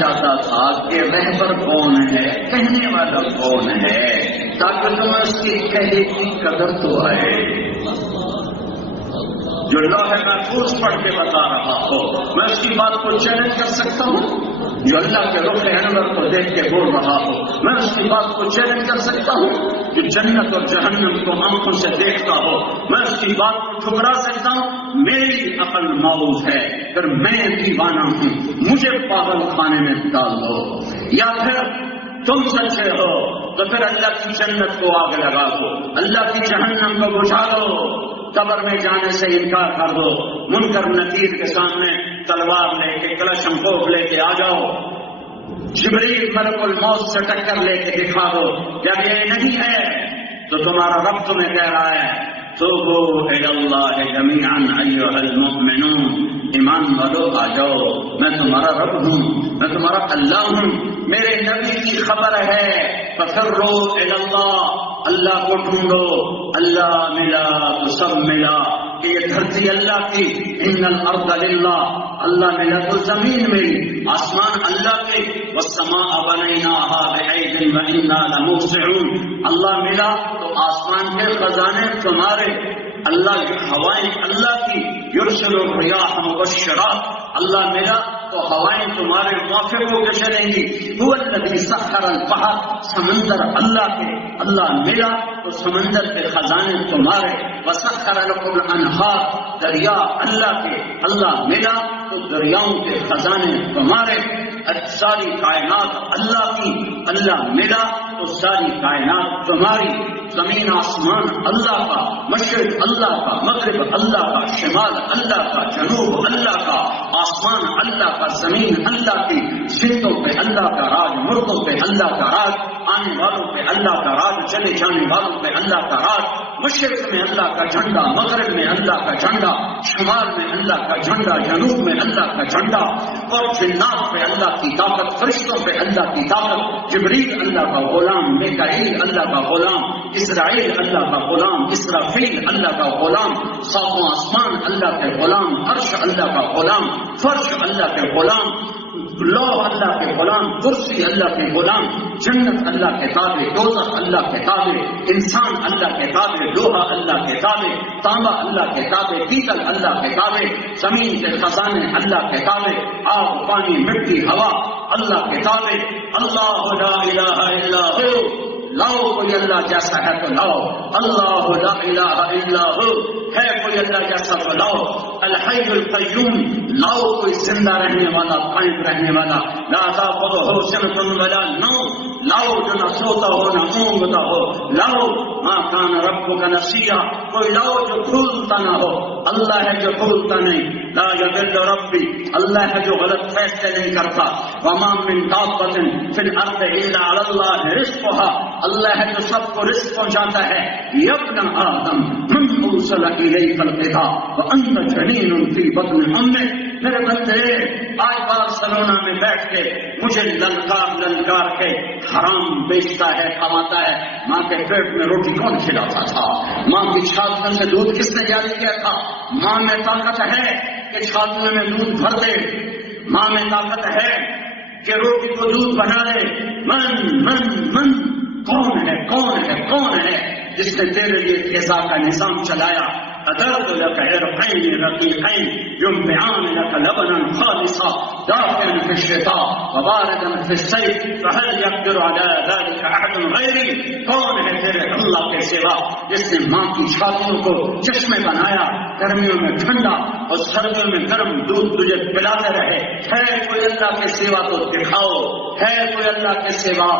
چاہتا تھا کہ رہبر کون ہے، کہنے والا کون ہے، تاکہ تمہیں اس کی کہنے کی قدر تو آئے۔ جو لوح محفوظ پڑھ کے بتا رہا ہو میں اس کی بات کو چیلنج کر سکتا ہوں، جو اللہ کے رخ انور کو دیکھ کے بول رہا ہو میں اس کی بات کو چیلنج کر سکتا ہوں، جو جنت اور جہنم کو آنکھوں سے دیکھتا ہو میں اس کی بات کو ٹھکرا سکتا ہوں۔ میری عقل معوض ہے، پھر میں دیوانہ ہوں، مجھے پاگل خانے میں ڈال دو، یا پھر تم سچے ہو تو پھر اللہ کی جنت کو آگ لگا دو، اللہ کی جہنم کو بجھا دو، قبر میں جانے سے انکار کر دو، منکر نکیر کے سامنے تلوار لے کے کلشم کوف لے کے آ جاؤ، جبریل ملک الموت سے ٹکر لے کے دکھا دو، جب یہ نہیں ہے تو تمہارا رب تمہیں کہہ رہا ہے توبوا الی اللہ جمیعا ایھا المؤمنون، ایمان والو آ جاؤ، میں تمہارا رب ہوں، میں تمہارا اللہ ہوں، میرے نبی کی خبر ہے ففروا الی اللہ، اللہ کو ڈھونڈو، اللہ ملا تو سب ملا، کہ یہ دھرتی اللہ کی، ان الارض للہ، اللہ ملا تو زمین ملی، آسمان اللہ کے، والسماء بنیناها بعید وانا لموسعون، اللہ ملا تو آسمان کے خزانے تمہارے، اللہ کی ہوائیں اللہ کی، یرسل الریاح مبشرات، اللہ ملا تو ہوائیں تمہارے موافق ہو کے چلیں گی، هو الذی سخر البحر، سمندر اللہ کے، اللہ ملا تو سمندر کے خزانے تمہارے، وسخر لکم الانہار، دریا اللہ کے، اللہ ملا تو دریاؤں کے خزانے تمہارے، ساری کائنات اللہ کی، اللہ ملا تو ساری کائنات تمہاری، زمین آسمان اللہ کا، مشرق اللہ کا، مغرب اللہ کا، شمال اللہ کا، جنوب اللہ کا، آسمان اللہ کا، زمین اللہ کی، زندوں پہ اللہ کا راج، مردوں پہ اللہ کا راج، آنے والوں پہ اللہ کا راج، چلے جانے والوں پہ اللہ کا راج، مشرق میں اللہ کا جھنڈا، مغرب میں اللہ کا جھنڈا، شمال میں اللہ کا جھنڈا، جنوب میں اللہ کا جھنڈا، اور جنات پہ اللہ کی طاقت، فرشتوں پہ اللہ کی طاقت، جبریل اللہ کا غلام، میکائیل اللہ کا غلام، اسرائیل اللہ کا غلام، اسرافیل اللہ کا غلام، ساتوں آسمان اللہ کے غلام، عرش اللہ کا غلام، فرش اللہ کے غلام، لوح اللہ کے غلام، کرسی اللہ کے غلام، جنت اللہ کے تابع، دوزخ اللہ کے تابع، انسان اللہ کے تابع، لوہا اللہ کے تابع، تانبا اللہ کے تابع، پیتل اللہ کے تابع، زمین کے خزانے اللہ کے تابع، آگ پانی مٹی ہوا اللہ کے تابع، اللہ لا الہ الا ہو، لاؤ کوئی اللہ جیسا ہے تو لاؤ، اللہ لا الہ الا ہو، ہے کوئی اللہ جیسا تو لاؤ، الحی القیوم، لاؤ کوئی زندہ رہنے والا، قائم رہنے والا، لا تاخذہ سنۃ ولا نوم، لاؤ جو نہ سوتا ہو نہ اونگتا ہو، لاؤ ما کان ربک نسیا، کوئی لاؤ جو بھولتا نہ ہو، اللہ ہے جو بھولتا نہیں، لا یضل ربی، اللہ ہے جو غلط فیصلے نہیں کرتا، وما من دابۃ فی الارض الا علی اللہ رزقها، اللہ ہے جو سب کو رزق پہنچاتا ہے، یا ابن آدم من ارسل الیک الغذاء وانت جنین فی بطن امک، میرے بندے آج بارسلونا میں بیٹھ کے مجھے للکار کے حرام بیچتا ہے، کماتا ہے، ماں کے پیٹ میں روٹی کون کھلاتا تھا، ماں کی چھاتنے سے دودھ کس نے جاری کیا تھا، ماں میں طاقت ہے کہ چھاتنے میں دودھ بھر دے، ماں میں طاقت ہے کہ روٹی کو دودھ بنا دے، من کون ہے کون ہے کون ہے جس نے تیرے لیے غذا کا نظام چلایا، أدرت لك عرقين رقيقين ينبعان لك لبنا خالصا دافئا في الشتاء وباردا في الصيف فهل يقدر على ذلك أحد غيري، کون ہے تیرے اللہ کے سوا جس نے ماں کی چھاتیوں کو چشمے بنایا، گرمیوں میں ٹھنڈا اور سردیوں میں گرم دودھ تجھے پلاتے رہے، ہے کوئی اللہ کے سوا تو دکھاؤ، ہے کوئی اللہ کے سوا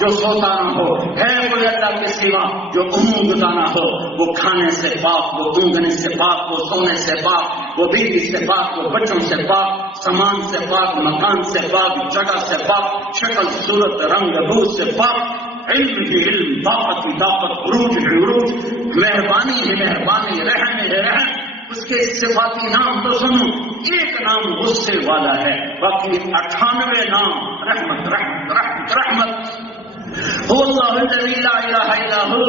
جو سوتا نہ ہو، ہے کوئی اللہ کے سوا جو اونگتا نہ ہو، وہ کھانے سے پاک، وہ اونگنے سے پاک، وہ سونے سے پاک، وہ بیوی سے پاک، وہ بچوں سے پاک، سامان سے پاک، مکان سے پاک، جگہ سے پاک، شکل صورت رنگ بو سے پاک، علم کی علم، طاقت کی طاقت، عروج کی عروج، مہربانی ہے مہربانی، رحم ہے رحم، اس کے صفاتی نام تو سنو، ایک نام غصے والا ہے، باقی 98 نام رحمت رحمت رحمت رحمت۔ هو الله الذي لا اله الا هو،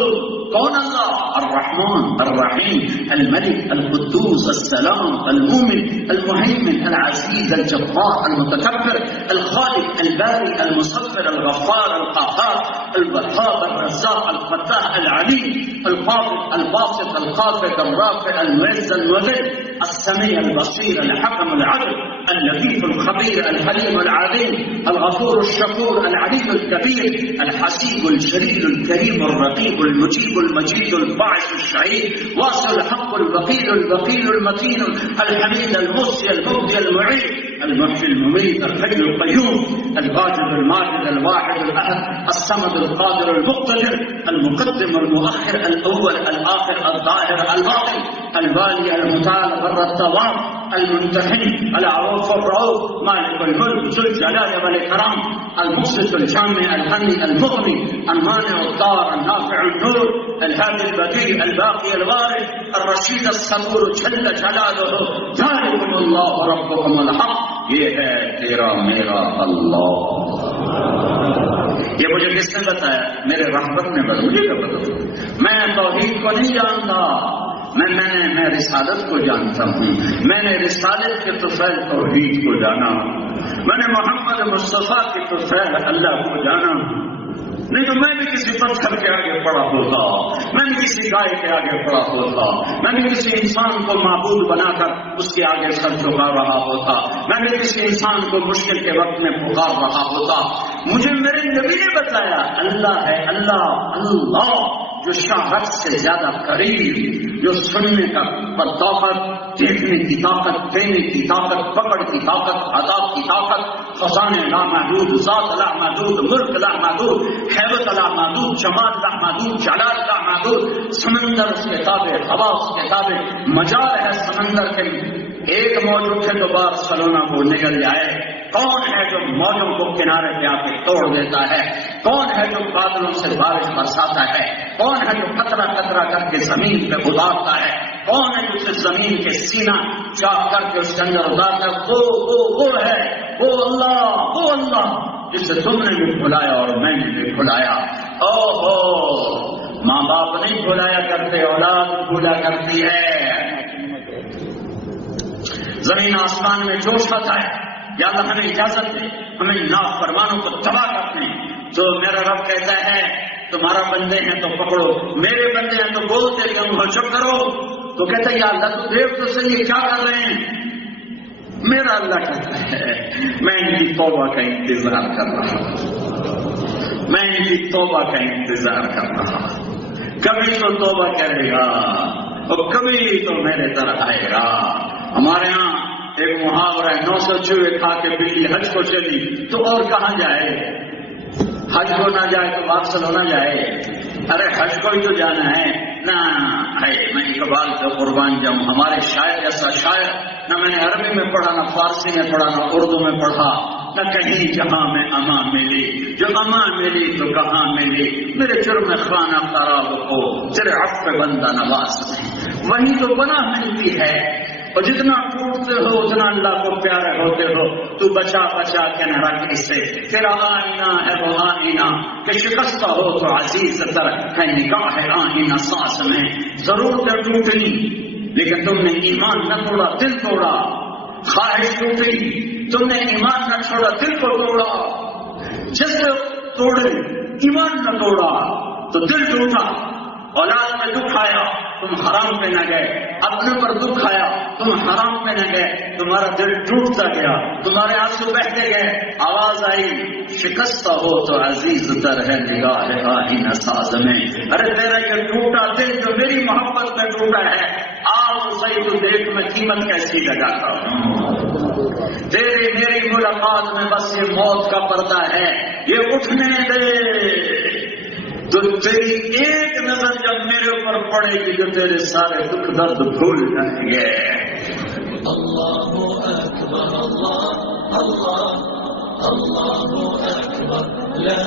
کون اللہ؟ الرحمن الرحیم الملک القدوس السلام المؤمن المهيمن العزيز الجبار المتكبر الخالق الباري المصبر الغفار القهار الوهاب الرزاق الفتاح العليم القابض الباسط الخافض الرافع المعز المذل السميع البصير الحكم العدل اللطيف الخبير الحليم العظيم الغفور الشكور العلي الكبير الحسيب الجليل الكريم الرقيب المجيب المجيد الباعث الشهيد واصل الحق الوكيل المتين الحميد المحصي المبدي المعيد المحيي المميت الحي القيوم الواجد الماجد الواحد الاحد الصمد القادر المقتدر المقدم المؤخر الاول الاخر الظاهر الباطن الوالي المتعال بر التواب المنتحن العروف الرؤوف مالك الملك ذو الجلال والاكرام المقسط الجامع الغني المغني المانع الضار النافع النور الهادي البديع الباقي الوارث الرشيد الصبور جل جلاله ذلكم الله ربكم الحق یہ ہے تیرا میرا اللہ. یہ مجھے کس نے بتایا؟ میرے رہبر نے مجھے کیا بتایا؟ میں توحید کو نہیں جانتا، میں رسالت کو جانتا ہوں. میں نے رسالت کے طفیل توحید کو جانا، میں نے محمد مصطفیٰ کے طفیل اللہ کو جانا. نہیں تو میں بھی کسی پتھر کے آگے پڑا ہوتا، میں بھی کسی گائے کے آگے پڑا ہوتا، میں بھی کسی انسان کو معبود بنا کر اس کے آگے سر جھکا رہا ہوتا، میں بھی کسی انسان کو مشکل کے وقت میں پکار رہا ہوتا. مجھے میرے نبی نے بتایا اللہ ہے، اللہ جو شاہد سے زیادہ قریب، جو سننے کا طاقت، دیکھنے کی طاقت، دینے کی طاقت، پکڑ کی طاقت، عذاب کی طاقت، خزانے لامحدود، ذات لامحدود، ملک لامحدود، حیبت لامحدود، جمال لامحدود، جلال لامحدود. سمندر اس کے تابع، ہوا اس کے تابع، مجال ہے سمندر کے. ایک موج اٹھے تو بارسلونا کو نگل جائے. کون ہے جو موجوں کو کنارے پہ آ کے توڑ دیتا ہے؟ کون ہے جو بادلوں سے بارش برساتا ہے؟ کون ہے جو قطرہ قطرہ کر کے زمین پہ اتارتا ہے؟ کون ہے جو اسے زمین کے سینہ چاک کر کے اس کے اندر اتارتا ہے؟ وہ ہے، وہ اللہ جسے تم نے بھی بھلایا اور میں نے بھی بھلایا. ماں باپ نہیں بھلایا کرتے، اولاد بھولا کرتی ہے. زمین آسمان میں جوش آتا ہے، یا اللہ ہمیں اجازت دے ہمیں نافرمانوں کو تباہ کرنے. تو میرا رب کہتا ہے تمہارا بندے ہیں تو پکڑو، میرے بندے ہیں تو بولتے کہ ہم چپ کرو. تو کہتا ہے یا اللہ تو دیکھ تو صحیح کیا کر رہے ہیں. میرا اللہ کہتا ہے میں ان کی توبہ کا انتظار کر رہا ہوں، میں ان کی توبہ کا انتظار کر رہا ہوں. کبھی تو توبہ کرے گا اور کبھی تو میرے طرح آئے گا. ہمارے ہاں ایک محاورہ ہے، 900 چوہے کھا کے بلی حج کو چلی تو اور کہاں جائے؟ حج کو نہ جائے تو بارسلونا جائے. ارے حج کو ہی تو جانا ہے نا. میں اقبال کا قربان جاؤں، ہمارے شاعر ایسا شاعر نہ میں نے عربی میں پڑھا، نہ فارسی میں پڑھا، نہ اردو میں پڑھا، نہ کہیں جہاں میں اما ملی. جو اما ملی تو کہاں ملی؟ میرے جرم خانہ خراب ہو تیرے عفو بندہ نواز میں، وہی تو گناہ ملتی ہے. اور جتنا ٹوٹتے ہو اتنا اللہ کو پیارے ہوتے ہو. تو بچا بچا کے نہ رکھ اسے، تیرا آئینہ ہے وہ آئینہ کہ شکستہ ہو تو عزیز تر ہے نگاہ ہے آئینہ سانس میں. ضرور تو ٹوٹنی لیکن تم نے ایمان نہ توڑا، دل توڑا. خواہش ٹوٹی، تم نے ایمان نہ چھوڑا، دل کو توڑا. جس نے توڑے ایمان نہ توڑا تو دل ٹوٹا. اولاد میں دکھ آیا تم حرام پہ نہ گئے، اپنے پر دکھ آیا تم حرام پہ نہ گئے، تمہارا دل ٹوٹتا گیا، تمہارے آنسو بہتے گئے. آواز آئی شکستہ ہو تو عزیز تر ہے نگاہ آئینہ ساز میں. ارے تیرا یہ ٹوٹا دل جو میری محبت میں ٹوٹا ہے، آؤ صحیح تو دیکھ میں قیمت کیسی لگاتا ہوں. تیری میری ملاقات میں بس یہ موت کا پردہ ہے، یہ اٹھنے دے. تو تیری ایک نظر جب میرے اوپر پڑے گی تو تیرے سارے دکھ درد بھول جائیں گے. اللہ اکبر، اللہ اللہ اللہ اکبر، لا